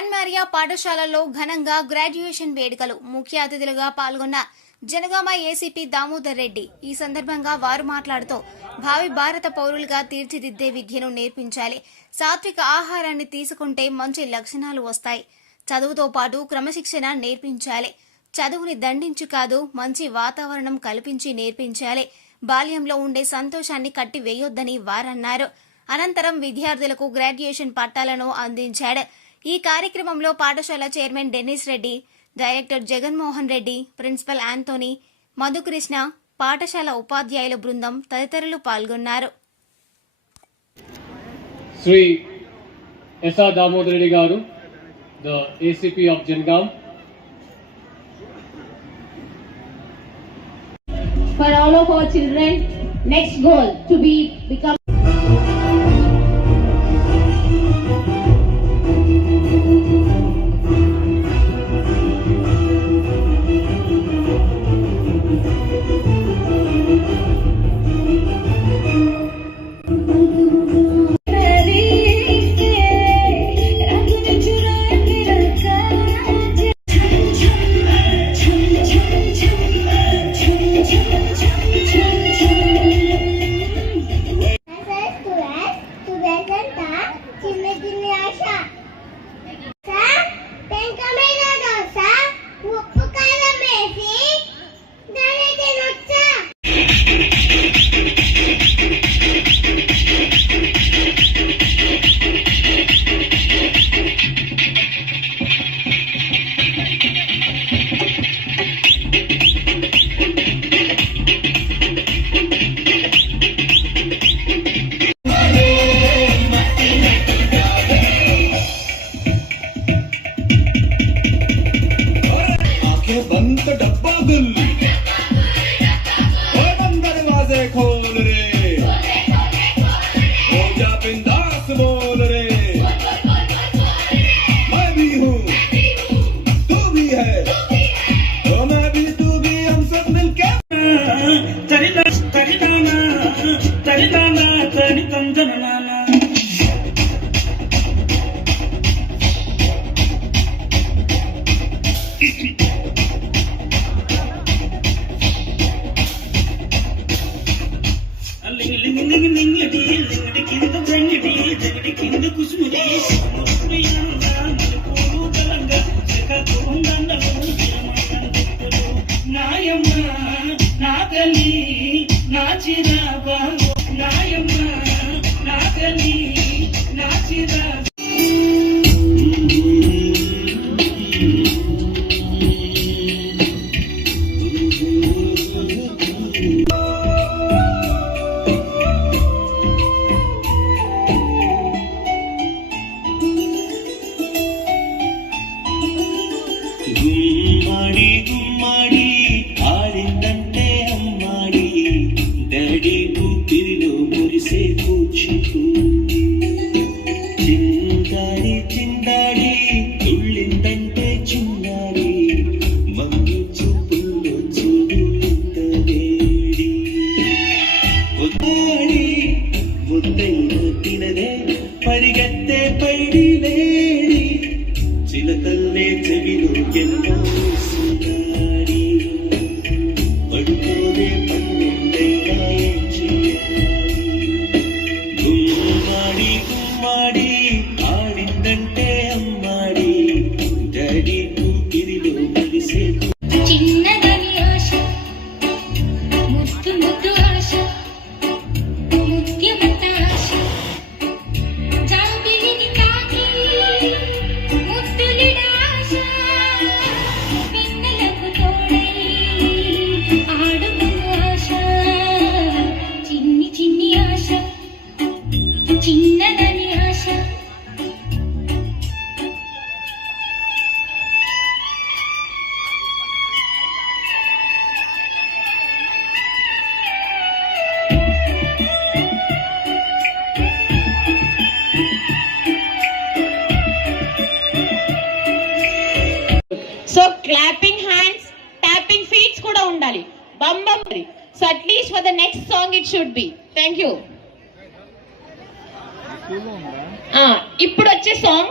San Maria పాఠశాలలో ఘనంగా graduation వేడుకలు. ముఖ్య అతిథులుగా పాల్గొన్న జనగామ ఏసీపీ దామోదర్ రెడ్డి. ఈ సందర్భంగా వారు మాట్లాడుతూ భావి భారత పౌరులుగా తీర్చిదిద్దే విద్యను నేర్పించాలి. సాత్విక ఆహారాన్ని తీసుకుంటే మంచి లక్షణాలు వస్తాయి. చదువుతో పాటు క్రమశిక్షణ నేర్పించాలి. చదువుని దండించి కాదు, మంచి వాతావరణం కల్పించి నేర్పించాలి. బాల్యంలో ఉండే సంతోషాన్ని కట్టివేయొద్దని వారన్నారు. అనంతరం విద్యార్థులకు గ్రాడ్యుయేషన్ పట్టాలను అందించాడు. ఈ కార్యక్రమంలో పాఠశాల chairman Dennis Reddy, director Jaganmohan Reddy, principal Antony, Madhukrishna, పాఠశాల ఉపాధ్యాయుల బృందం తదితరులు పాల్గొన్నారు. శ్రీ ఎస్ఆర్ దామోదర్ రెడ్డి గారు, the ACP of Jangam. For all of our children, next goal to become बंद डब्बा दिल बंद दरवाजे खोल रे हो जा बिंदास बोल रे मैं भी हूँ तू भी है तो मैं भी तू भी हम सब मिलके तरिदाना तरि तंजनाना పరిగెత్తే పైడి లేడి చిలకల్లే చెవిలో ఎన్నో సునాడి పడుకోదే పన్నెండైనా ఏం చేయాలి గుమ్మాడి గుమ్మాడి ఆడిందంటే అమ్మాడి డాడీ కూకిరిలో కలిసే చిన్నదని ఆశ ముద్దు ముద్దు ఆశ ముత్యమంత ఆశ జాబిలిని తాకి ముద్దులిడ ఆశ పిన్నలకు తోడై ఆడుకున్న ఆశ చిన్ని చిన్ని ఆశ చిన్నదని ఆశ So clapping hands, tapping feet kuda undali. Bum bum. So at least for the next song it should be. Thank you. ఇప్పుడు వచ్చే సాంగ్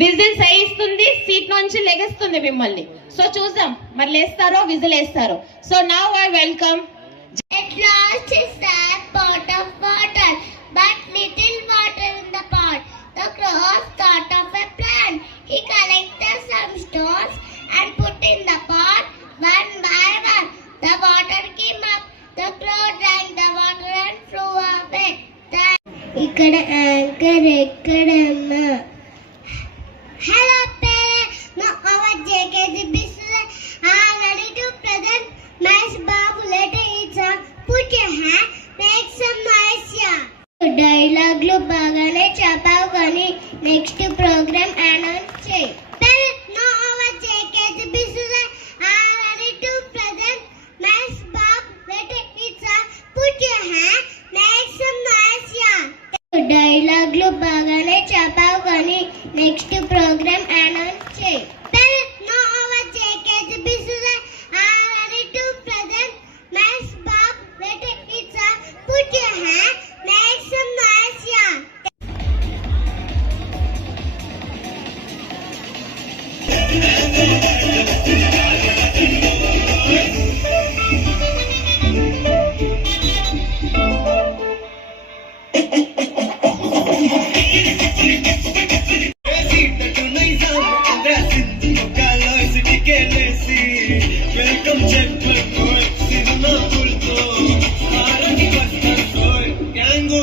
విజిల్ వేయిస్తుంది, సీట్ నుంచి లెగిస్తుంది మిమ్మల్ని. సో చూద్దాం మరి లేస్తారో విజిల్ వేస్తారో. So now I welcome. At last is that pot of water, but little water in the pot. The crow thought of a plan. He collected some stones and put in the pot one by one. The water came up. The crow drank the water and flew away. ఇక్కడ anchor ఎక్కడన్నా? Hello parents, now our JKG business are ready to present Mash Babu letter exam. Put your hand, make some noise here. డైలాగ్లు బాగానే చెప్పావు కానీ next programme announce చేయి. Parents, now our JKG business are ready to present Mash Babu letter exam. Put your hand, make some noise here. డైలాగ్లు బాగానే చెప్పావు కానీ next programme announce చేయి. Parents, now our JKG business are ready to present Mash Babu letter exam. Put your hand, make some noise here. Welcome check cinema bulto arani pasta soy gango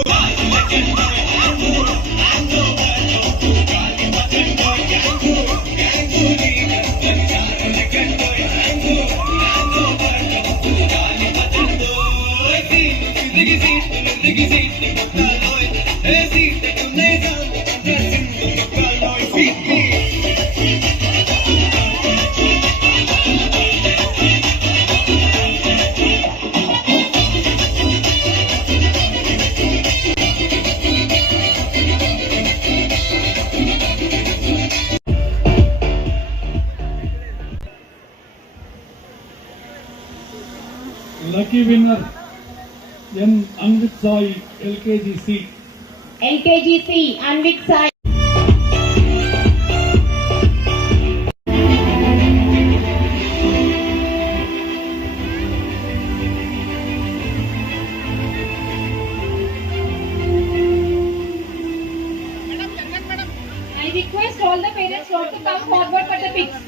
Lucky winner N. Anvit Sai LKGC. LKGC Anvik Sai. I request all the parents not to come forward for the pics.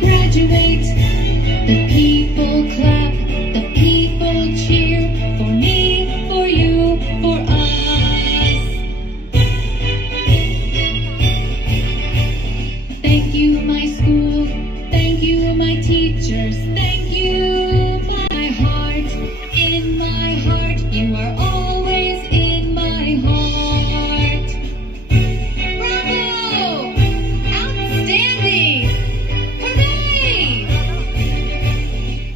Graduate, the people clap, the people cheer for me, for you, for us. Thank you, my school, thank you, my teachers, thank you, my heart, in my heart, you are always in my heart. Bravo! Outstanding! Hooray!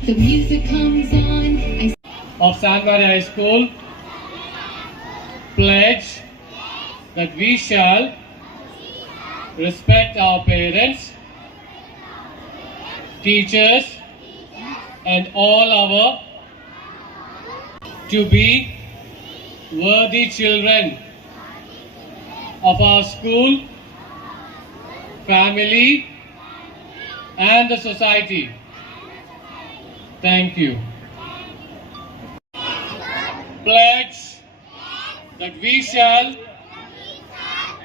The music comes on. Of San Mary High School pledge that we shall respect our parents, teachers, and all our to be worthy children of our school, family, and the society. Thank you. Pledge that we shall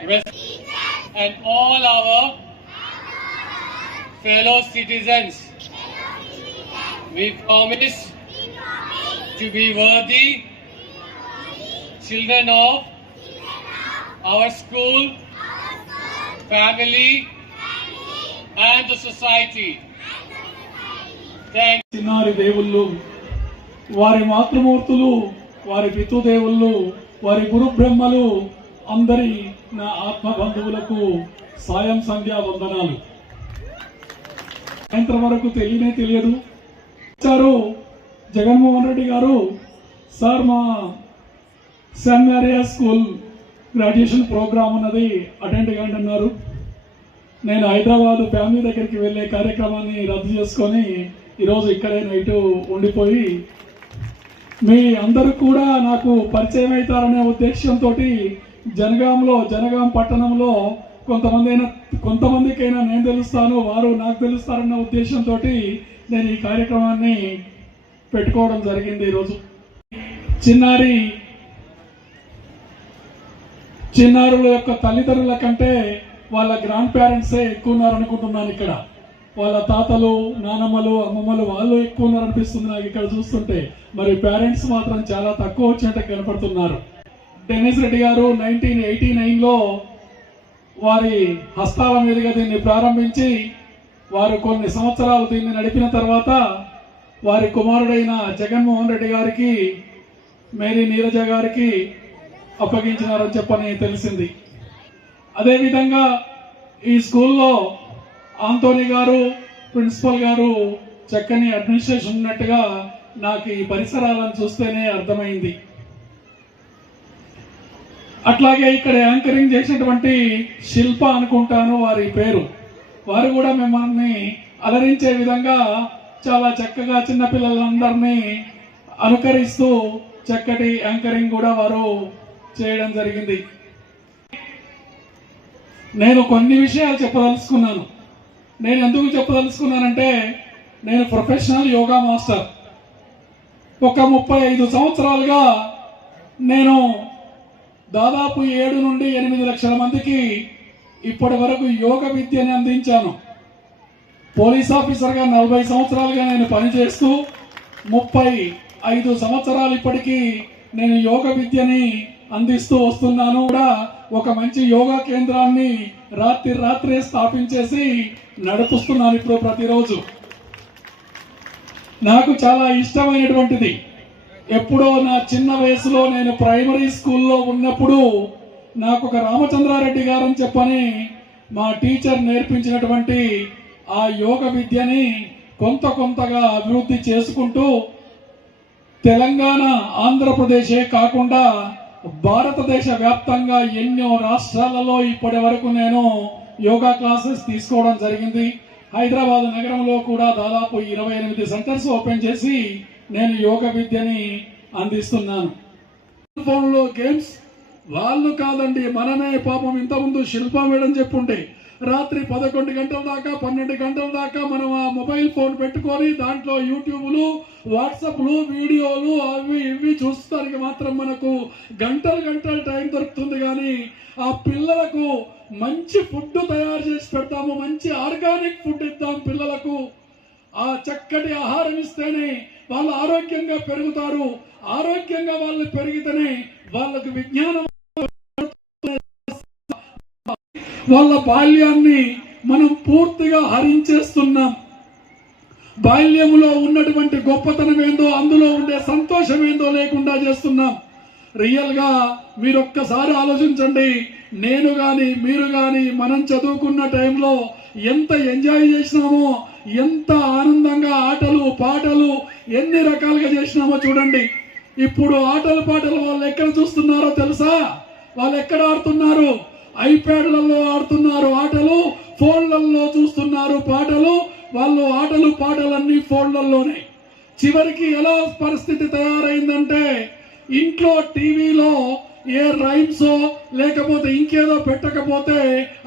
respect and all our fellow citizens. We promise to be worthy children of our school, family, and the society. Thank you. చిన్నారి దేవుళ్ళు, వారి మాతృమూర్తులు, వారి పితృదేవుళ్ళు, వారి గురు బ్రహ్మలు అందరి నా ఆత్మ బంధువులకు సాయం సంధ్యా వందనాలు. సాయంత్రం వరకు తెలియదు వచ్చారు జగన్మోహన్ రెడ్డి గారు. సార్ మా saint Maria school graduation programme ఉన్నది, అటెండ్ కాండి అన్నారు. నేను హైదరాబాద్ ఫ్యామిలీ దగ్గరికి వెళ్ళే కార్యక్రమాన్ని రద్దు చేసుకొని ఈరోజు ఇక్కడే నైట్ ఉండిపోయి మీ అందరూ కూడా నాకు పరిచయం అవుతారనే ఉద్దేశంతో జనగాం పట్టణంలో కొంతమందికైనా నేను తెలుస్తాను, వారు నాకు తెలుస్తారన్న ఉద్దేశంతో నేను ఈ కార్యక్రమాన్ని పెట్టుకోవడం జరిగింది. ఈరోజు చిన్నారుల యొక్క తల్లిదండ్రుల కంటే వాళ్ళ గ్రాండ్ పేరెంట్సే ఎక్కువ ఉన్నారనుకుంటున్నాను. ఇక్కడ వాళ్ళ తాతలు, నానమ్మలు, అమ్మమ్మలు వాళ్ళు ఎక్కువ ఉన్నారనిపిస్తుంది నాకు ఇక్కడ చూస్తుంటే. మరి పేరెంట్స్ మాత్రం చాలా తక్కువ వచ్చినట్టు కనపడుతున్నారు. డెన్నిస్ రెడ్డి గారు 1989లో వారి హస్తాల మీదుగా దీన్ని ప్రారంభించి వారు కొన్ని సంవత్సరాలు దీన్ని నడిపిన తర్వాత వారి కుమారుడైన జగన్మోహన్ రెడ్డి గారికి, మేరీ నీరజ గారికి అప్పగించినారని చెప్పని తెలిసింది. అదేవిధంగా ఈ స్కూల్లో ఆంటోనీ గారు, ప్రిన్సిపల్ గారు చక్కని అడ్మినిస్ట్రేషన్ ఉన్నట్టుగా నాకు ఈ పరిసరాలను చూస్తేనే అర్థమైంది. అట్లాగే ఇక్కడ యాంకరింగ్ చేసినటువంటి శిల్ప అనుకుంటాను వారి పేరు, వారు కూడా మిమ్మల్ని అలరించే విధంగా చాలా చక్కగా చిన్నపిల్లలందరినీ అనుకరిస్తూ చక్కటి యాంకరింగ్ కూడా వారు చేయడం జరిగింది. నేను కొన్ని విషయాలు చెప్పదలుచుకున్నాను. నేను ఎందుకు చెప్పదలుచుకున్నానంటే నేను ప్రొఫెషనల్ యోగా మాస్టర్. ఒక 35 సంవత్సరాలుగా నేను దాదాపు 7 నుండి 8 లక్షల మందికి ఇప్పటి వరకు యోగ విద్యని అందించాను. పోలీస్ ఆఫీసర్గా 40 సంవత్సరాలుగా నేను పనిచేస్తూ 35 సంవత్సరాలు ఇప్పటికీ నేను యోగ విద్యని అందిస్తూ వస్తున్నాను. కూడా ఒక మంచి యోగా కేంద్రాన్ని రాత్రే స్థాపించేసి నడిపిస్తున్నాను ఇప్పుడు ప్రతిరోజు. నాకు చాలా ఇష్టమైనటువంటిది, ఎప్పుడో నా చిన్న వయసులో నేను ప్రైమరీ స్కూల్లో ఉన్నప్పుడు నాకు ఒక రామచంద్రారెడ్డి గారని చెప్పని మా టీచర్ నేర్పించినటువంటి ఆ యోగ విద్యని కొంతగా అభివృద్ధి చేసుకుంటూ తెలంగాణ, ఆంధ్రప్రదేశే కాకుండా భారతదేశ వ్యాప్తంగా ఎన్నో రాష్ట్రాలలో ఇప్పటి వరకు నేను యోగా క్లాసెస్ తీసుకోవడం జరిగింది. హైదరాబాద్ నగరంలో కూడా దాదాపు 28 సెంటర్స్ ఓపెన్ చేసి నేను యోగ విద్యని అందిస్తున్నాను. ఫోన్లో గేమ్స్ వాళ్ళు కాదండి, మనమే. పాపం ఇంతకుముందు శిల్ప మేడం చెప్పుంటే రాత్రి 11 గంటల దాకా 12 గంటల దాకా మనం ఆ మొబైల్ ఫోన్ పెట్టుకొని దాంట్లో యూట్యూబ్లు, వాట్సాప్లు, వీడియోలు అవి ఇవి చూస్తానికి మాత్రం మనకు గంటలు టైం దొరుకుతుంది. కానీ ఆ పిల్లలకు మంచి ఫుడ్ తయారు చేసి పెడతాము, మంచి ఆర్గానిక్ ఫుడ్ ఇద్దాం పిల్లలకు. ఆ చక్కటి ఆహారం ఇస్తేనే వాళ్ళు ఆరోగ్యంగా పెరుగుతారు. ఆరోగ్యంగా వాళ్ళు పెరిగితేనే వాళ్ళకు విజ్ఞానం, వాళ్ళ బాల్యాన్ని మనం పూర్తిగా హరించేస్తున్నాం. బాల్యములో ఉన్నటువంటి గొప్పతనం ఏందో, అందులో ఉండే సంతోషం ఏందో లేకుండా చేస్తున్నాం. రియల్ గా మీరు ఒక్కసారి ఆలోచించండి. నేను గాని, మీరు గాని మనం చదువుకున్న టైంలో ఎంత ఎంజాయ్ చేసినామో, ఎంత ఆనందంగా ఆటలు పాటలు ఎన్ని రకాలుగా చేసినామో చూడండి. ఇప్పుడు ఆటలు పాటలు వాళ్ళు ఎక్కడ చూస్తున్నారో తెలుసా? వాళ్ళు ఎక్కడ ఆడుతున్నారు? ఐప్యాడ్లలో ఆడుతున్నారు ఆటలు, ఫోన్లలో చూస్తున్నారు పాటలు. వాళ్ళు ఆటలు పాటలన్నీ ఫోన్లలోనే. చివరికి ఎలా పరిస్థితి తయారైందంటే ఇంట్లో టీవీలో ఏ రైమ్సో లేకపోతే ఇంకేదో పెట్టకపోతే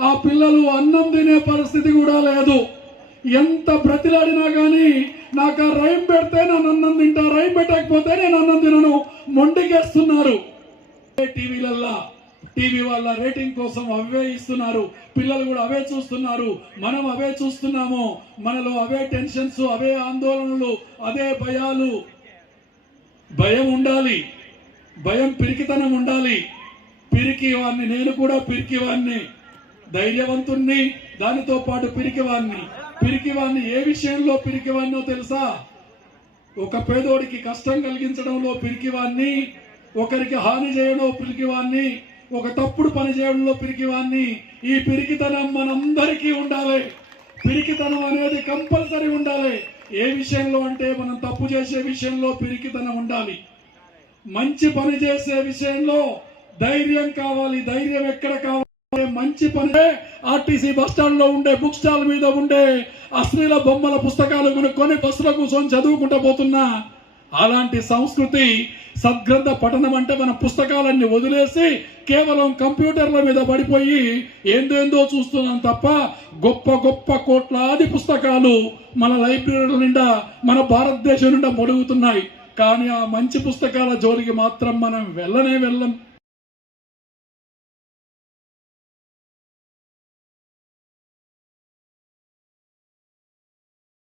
ఆ పిల్లలు అన్నం తినే పరిస్థితి కూడా లేదు. ఎంత బ్రతిలాడినా గానీ నాకు ఆ రైమ్ పెడితే నేను అన్నం తింటా, రైమ్ పెట్టకపోతే నేను అన్నం తినను మొండికేస్తున్నారు. టీవీలల్లా టీవీ వాళ్ళ రేటింగ్ కోసం అవే ఇస్తున్నారు. పిల్లలు కూడా అవే చూస్తున్నారు, మనం అవే చూస్తున్నాము. మనలో అవే టెన్షన్స్, అవే ఆందోళనలు, అదే భయాలు. భయం ఉండాలి, భయం పిరికితనం ఉండాలి. పిరికివాన్ని, నేను కూడా పిరికివాన్ని, ధైర్యవంతుణ్ణి, దానితో పాటు పిరికివాన్ని. పిరికివాన్ని ఏ విషయంలో పిరికివాన్నో తెలుసా? ఒక పేదోడికి కష్టం కలిగించడంలో పిరికివాన్ని, ఒకరికి హాని చేయడంలో పిరికివాన్ని, ఒక తప్పుడు పని చేయడంలో పిరికివాన్ని. ఈ పిరికితనం మనందరికీ ఉండాలి. పిరికితనం అనేది కంపల్సరీ ఉండాలి. ఏ విషయంలో అంటే మనం తప్పు చేసే విషయంలో పిరికితనం ఉండాలి. మంచి పని చేసే విషయంలో ధైర్యం కావాలి. ధైర్యం ఎక్కడ కావాలి? మంచి పని. ఆర్టీసీ బస్ స్టాండ్ లో ఉండే బుక్ స్టాల్ మీద ఉండే అశ్లీల బొమ్మల పుస్తకాలు కొనుక్కొని బస్సులో కూర్చొని చదువుకుంటూ పోతున్నా. అలాంటి సంస్కృతి సద్గ్రంథ పఠనం అంటే మన పుస్తకాలన్నీ వదిలేసి కేవలం కంప్యూటర్ల మీద పడిపోయి ఏందేందో చూస్తున్నాం తప్ప గొప్ప గొప్ప కోట్లాది పుస్తకాలు మన లైబ్రరీల నిండా మన భారతదేశం నిండా మొడుగుతున్నాయి. కానీ ఆ మంచి పుస్తకాల జోలికి మాత్రం మనం వెళ్ళనే వెళ్ళం.